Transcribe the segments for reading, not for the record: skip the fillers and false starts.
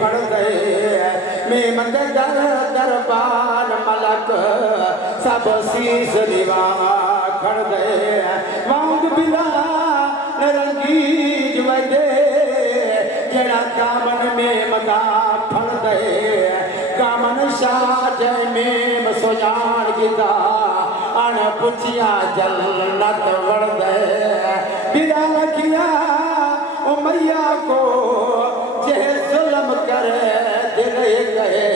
पढ़ गए मैं मंदिर दरबार मलक सब शीश निवा खड़ गए वांग बिला नरंगी जुवदे जड़ा दामन में मदा फड़ गए कामन साज में सोजान गिदा अन पुछिया जन्नत वड़ गए बिदा लखिया ओ मैया को जे जुल्म करे दिल गए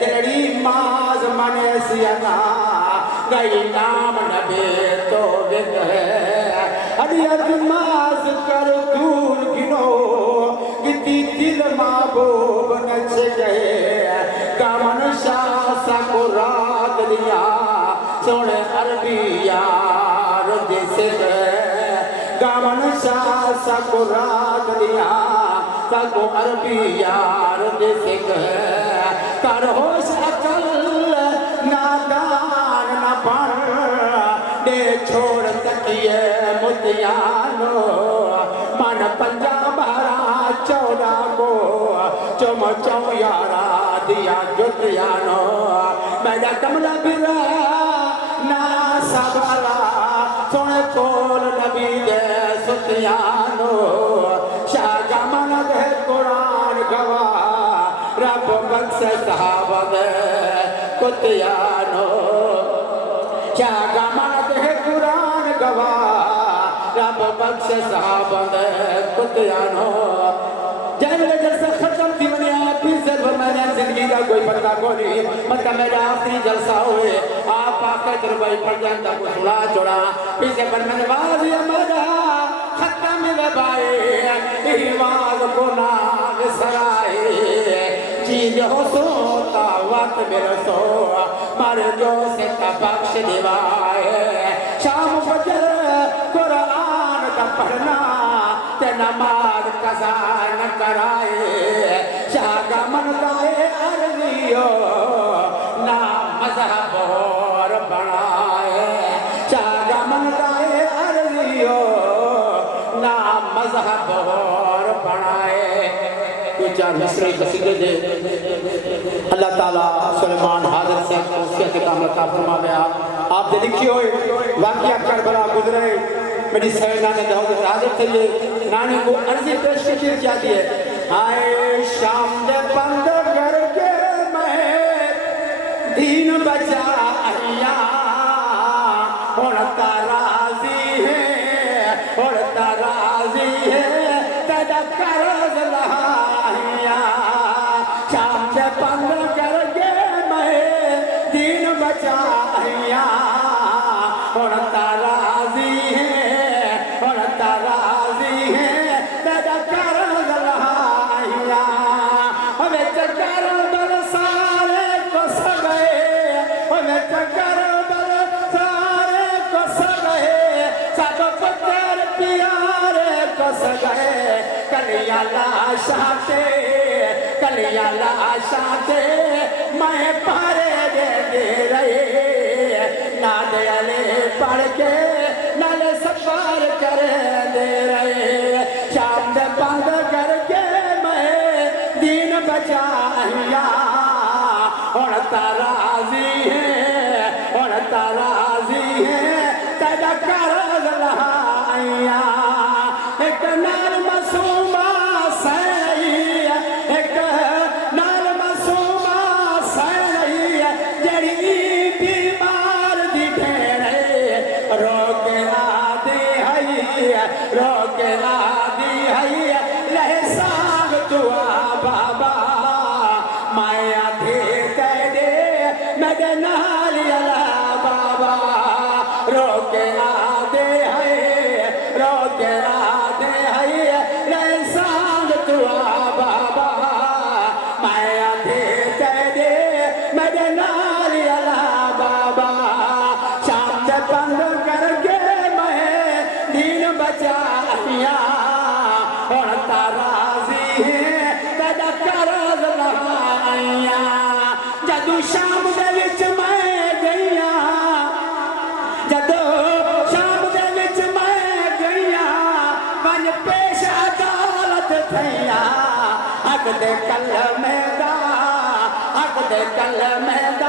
दिलड़ी माज मने सियाना गई नाम नबे तो विग अदियत माज कर दूर गिनो किती दिल महबूब नच गए कामन शाह को रात लिया सोने अरबी यार जैसे कामन शाह को रात लिया सको अरबी यार जैसे कर होश अकल नादान न बन दे छोड़ तकिए मुतियानो मन पंजा बारा 14 को चुम चौ यारा दिया जुतियानो मेरा कमला बिरा ना सबरा सोने कोल नबी दे सुतियानो शागा मन दे कुरान गवा रब बख्श सहाबा दे कुतियानो शागा मन दे कुरान गवा रब बख्श सहाबा दे कुतियानो जय मेरे जलसा खत्म थी मैंने आप ही से मैंने जिंदगी का कोई पता को नहीं मतलब मेरा आखिरी जलसा हुए आप आकर दरबार पड़ जाता को सुना छोड़ा पीछे पर मैंने वाजी मेरा खत्म मेरे भाई इमाद को ना विसराए चीज हो सोता वक्त मेरा सो मर जो से बख्श दिवाए शाम फजर कुरान का पढ़ना ते नमाज कज़ा न कराए शागा मन गाए अरबियो ना मज़हब और बनाए शागा मन गाए अरबियो ना मज़हब और बनाए चार मिसरे कसीदे दे अल्लाह ताला सुलेमान हाजिर से उसके काम का फरमाया आप दे लिखियो वाक़या करबला गुजरे मेरी सैयदा ने दाऊद हाजिर थे ये नानी को अर्जी पेश की जाती है आए शाम दे बंद करके मैं दीन बचा आया और ताराजी है और ताराजी है तेरा कर्ज लाया शाम दे बंद करके मैं दीन बचा आया और ताराजी है कलिया लाशाते मैं पारे दे रहे नादे पढ़ के नाले सफर कर दे रहे शाम दे बंद करके मैं दीन बचाया और ताराजी है और ताराजी है तेरा कर्ज लाया एक नार मासूमा सही एक नार मासूमा सही जड़ी बीमार दी भेड़े रोके आदि है लहे साग तुआ बाबा माया दे तेरे मेरे नाल अला बाबा रोके आदे है रोके आदे है लहे साग तुआ बाबा माया दे तेरे मेरे नाल अला बाबा शाम से बंद करके मैं दीन बचाया और ताराजी है तेरा कर्ज लाया जदू शाम दे विच मैं गईया जदू शाम दे विच मैं गईया पंज पेश अदालत थैया हक दे कल मैदा हक दे कल मैदा